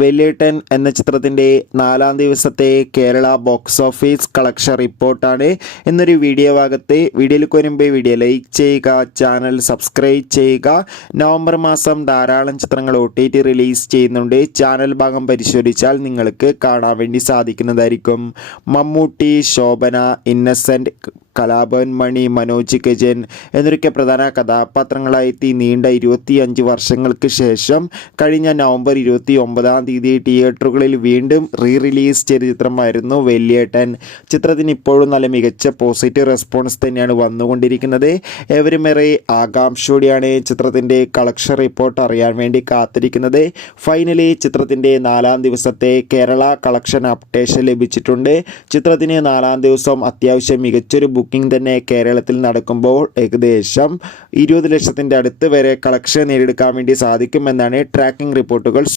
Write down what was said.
വേലിയേട്ടൻ എന്ന ചിത്രത്തിൻ്റെ 4-ാം ദിവസത്തെ കേരള ബോക്സ് ഓഫീസ് കളക്ഷൻ റിപ്പോർട്ടാണ് എന്നൊരു വീഡിയോ ഭാഗത്ത്. വീഡിയോയിലേക്ക് വരുമ്പോൾ വീഡിയോ ലൈക്ക് ചെയ്യുക, ചാനൽ സബ്സ്ക്രൈബ് ചെയ്യുക. നവംബർ മാസം ധാരാളം ചിത്രങ്ങൾ OTT റിലീസ് ചെയ്യുന്നുണ്ട്. ചാനൽ ഭാഗം പരിശോധിച്ചാൽ നിങ്ങൾക്ക് കാണാൻ വേണ്ടി സാധിക്കുന്നതായിരിക്കും. മമ്മൂട്ടി, ശോഭന, ഇന്നസെൻ്റ്, കലാഭവൻ മണി, മനോജ് ഗജൻ എന്നൊക്കെ പ്രധാന കഥാപാത്രങ്ങളായി നീണ്ട 25 വർഷങ്ങൾക്ക് ശേഷം കഴിഞ്ഞ നവംബർ 29-ാം തീയതി തിയേറ്ററുകളിൽ വീണ്ടും റിലീസ് ചെയ്ത ചിത്രമായിരുന്നു വേലിയേട്ടൻ. ചിത്രത്തിന് ഇപ്പോഴും നല്ല മികച്ച പോസിറ്റീവ് റെസ്പോൺസ് തന്നെയാണ് വന്നുകൊണ്ടിരിക്കുന്നത്. ഏവരുമേറെ ആകാംക്ഷയോടെയാണ് ചിത്രത്തിൻ്റെ കളക്ഷൻ റിപ്പോർട്ട് അറിയാൻ വേണ്ടി കാത്തിരിക്കുന്നത്. ഫൈനലി ചിത്രത്തിൻ്റെ 4-ാം ദിവസത്തെ കേരള കളക്ഷൻ അപ്ഡേഷൻ ലഭിച്ചിട്ടുണ്ട്. ചിത്രത്തിന് 4-ാം ദിവസം അത്യാവശ്യം മികച്ചൊരു ബുക്കിംഗ് തന്നെ കേരളത്തിൽ നടക്കുമ്പോൾ ഏകദേശം 20 ലക്ഷത്തിൻ്റെ അടുത്ത് വരെ കളക്ഷൻ നേടിയെടുക്കാൻ വേണ്ടി സാധിക്കുമെന്നാണ് ട്രാക്കിംഗ് റിപ്പോർട്ടുകൾ